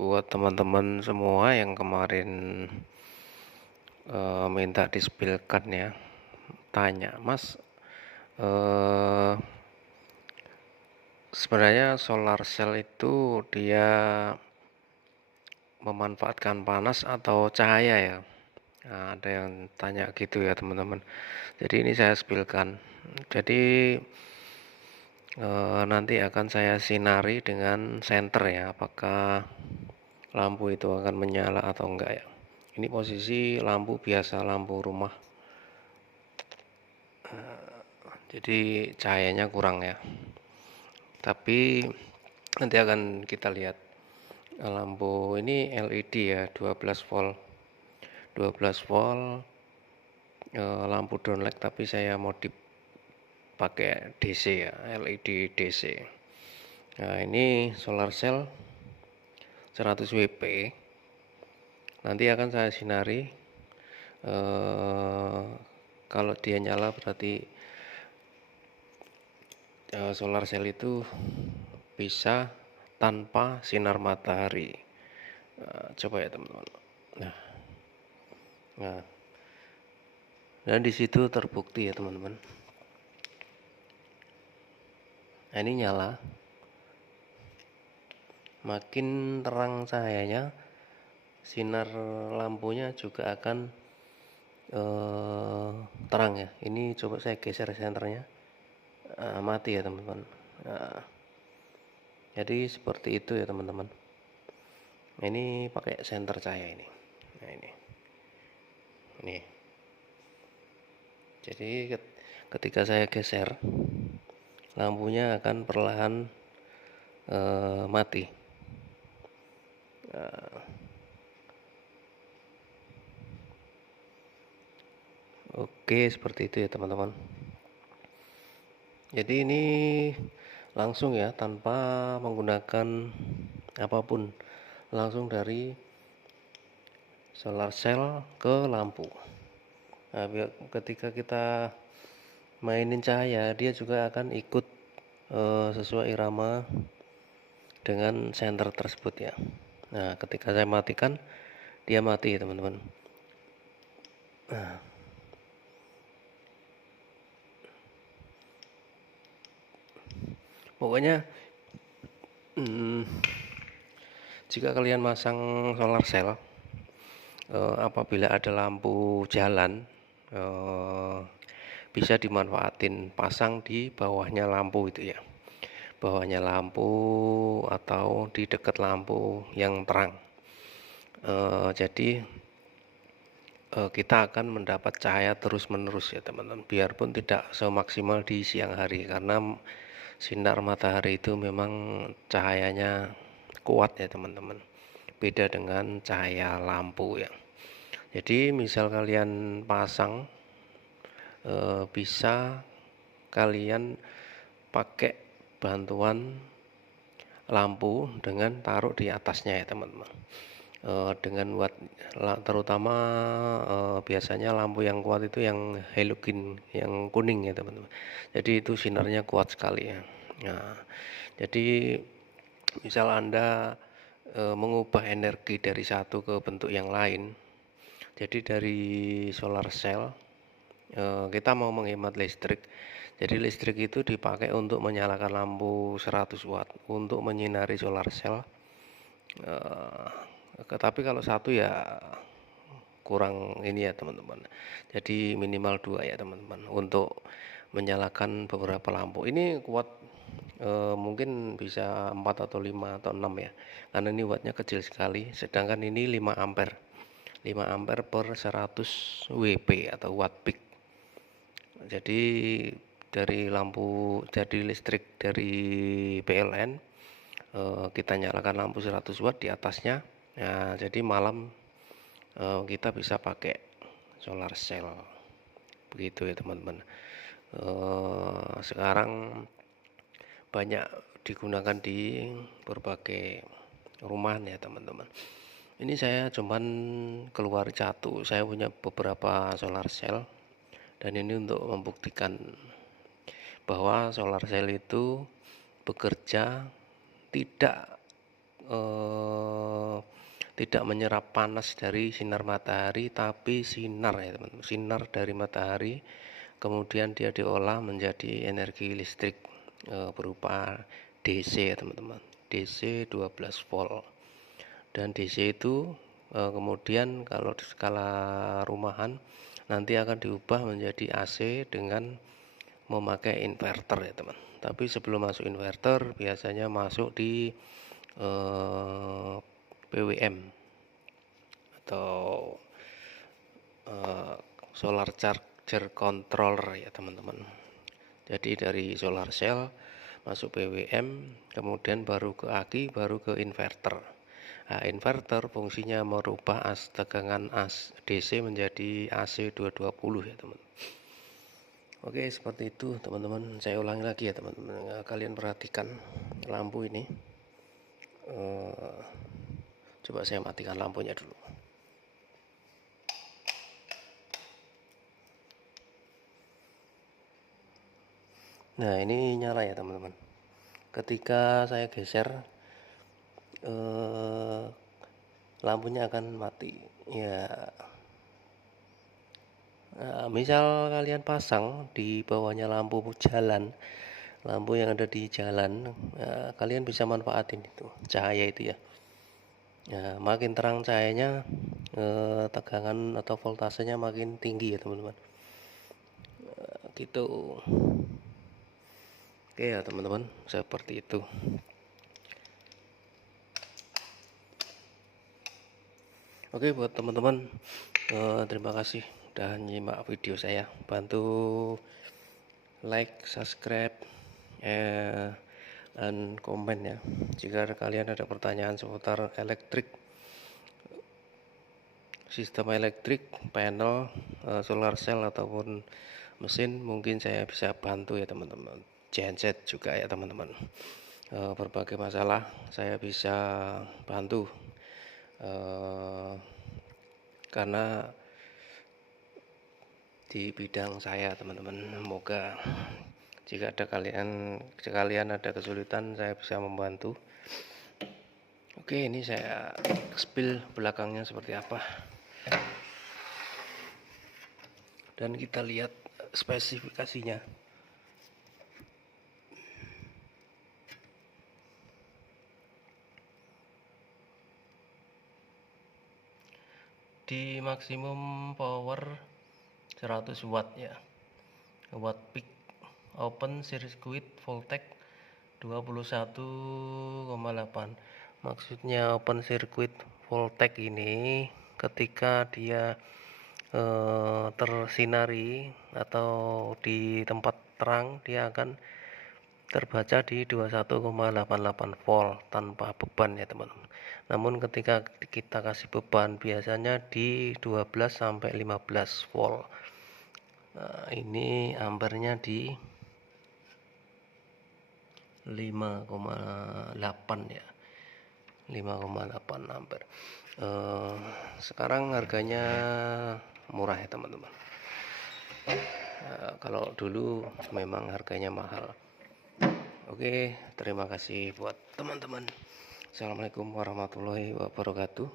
buat teman-teman semua yang kemarin minta dispilkan ya, tanya, Mas, eh, sebenarnya solar cell itu dia memanfaatkan panas atau cahaya ya? Nah, ada yang tanya gitu ya teman-teman. Jadi ini saya spilkan. Jadi nanti akan saya sinari dengan senter ya, apakah lampu itu akan menyala atau enggak ya. Ini posisi lampu biasa, lampu rumah. Jadi cahayanya kurang ya. Tapi nanti akan kita lihat lampu ini LED ya, 12 volt. 12 volt lampu downlight, tapi saya modif pakai DC ya, LED DC. Nah, ini solar cell 100 WP. Nanti akan saya sinari. Kalau dia nyala berarti solar cell itu bisa tanpa sinar matahari. Coba ya teman-teman. Nah, dan di situ terbukti ya teman-teman. Nah, ini nyala. Makin terang cahayanya, sinar lampunya juga akan terang ya. Ini coba saya geser senternya. Mati ya teman-teman. Jadi seperti itu ya teman-teman. Ini pakai senter cahaya ini. Nah, ini. Jadi ketika saya geser, lampunya akan perlahan mati. Oke, seperti itu ya teman-teman. Jadi ini langsung ya, tanpa menggunakan apapun, langsung dari solar cell ke lampu. Nah, ketika kita mainin cahaya, dia juga akan ikut sesuai irama dengan senter tersebut ya. Nah, ketika saya matikan, dia mati ya teman-teman. Nah, pokoknya jika kalian masang solar cell, apabila ada lampu jalan, bisa dimanfaatin pasang di bawahnya lampu itu ya, bawahnya lampu atau di dekat lampu yang terang. Jadi kita akan mendapat cahaya terus-menerus ya teman-teman, biarpun tidak semaksimal di siang hari, karena sinar matahari itu memang cahayanya kuat ya teman-teman, beda dengan cahaya lampu ya. Jadi misal kalian pasang, bisa kalian pakai bantuan lampu dengan taruh di atasnya ya teman-teman. Dengan watt, terutama biasanya lampu yang kuat itu yang halogen, yang kuning ya teman-teman. Jadi itu sinarnya kuat sekali ya. Nah, jadi misal Anda mengubah energi dari satu ke bentuk yang lain, jadi dari solar cell kita mau menghemat listrik. Jadi listrik itu dipakai untuk menyalakan lampu 100 watt untuk menyinari solar cell. Tapi kalau satu ya kurang ini ya teman-teman. Jadi minimal 2 ya teman-teman untuk menyalakan beberapa lampu. Ini kuat, mungkin bisa 4 atau 5 atau 6 ya, karena ini wattnya kecil sekali. Sedangkan ini 5 ampere 5 ampere per 100 WP atau watt peak. Jadi dari listrik dari PLN, kita nyalakan lampu 100 watt di atasnya. Nah, jadi malam kita bisa pakai solar cell, begitu ya teman-teman. Sekarang banyak digunakan di berbagai rumahan ya teman-teman. Ini saya cuman keluar satu, saya punya beberapa solar cell, dan ini untuk membuktikan bahwa solar cell itu bekerja tidak tidak menyerap panas dari sinar matahari, tapi sinar ya teman-teman, sinar dari matahari, kemudian dia diolah menjadi energi listrik berupa DC ya teman-teman, DC 12 volt. Dan DC itu kemudian kalau di skala rumahan nanti akan diubah menjadi AC dengan memakai inverter ya teman. Tapi sebelum masuk inverter biasanya masuk di PWM atau solar charger controller ya teman-teman. Jadi dari solar cell masuk PWM, kemudian baru ke aki, baru ke inverter. Nah, inverter fungsinya merubah tegangan DC menjadi AC 220 ya teman. Oke, seperti itu teman-teman. Saya ulangi lagi ya teman-teman. Kalian perhatikan lampu ini. Coba saya matikan lampunya dulu. Nah, ini nyala ya teman-teman. Ketika saya geser, lampunya akan mati ya. Nah, misal kalian pasang di bawahnya lampu jalan, lampu yang ada di jalan, kalian bisa manfaatin itu cahaya itu ya. Nah, makin terang cahayanya, tegangan atau voltasenya makin tinggi ya teman-teman. Gitu. Oke ya teman-teman, seperti itu. Oke buat teman-teman, terima kasih udah nyimak video saya. Bantu like, subscribe, dan komen ya. Jika kalian ada pertanyaan seputar sistem elektrik, panel, solar cell ataupun mesin, mungkin saya bisa bantu ya teman-teman. Genset juga ya teman-teman. Berbagai masalah saya bisa bantu. Karena di bidang saya teman-teman, semoga jika kalian ada kesulitan saya bisa membantu. Oke, ini saya spill belakangnya seperti apa, dan kita lihat spesifikasinya. Di maksimum power 100 watt ya, watt peak, open circuit voltage 21,8. Maksudnya open circuit voltage ini ketika dia tersinari atau di tempat terang, dia akan terbaca di 21,88 volt tanpa beban ya teman-teman. Namun ketika kita kasih beban biasanya di 12 sampai 15 volt. Nah, ini ampernya di 5,8 ya, 5,8 ampere. Sekarang harganya murah ya teman-teman. Kalau dulu memang harganya mahal. Oke, terima kasih buat teman-teman. Assalamualaikum warahmatullahi wabarakatuh.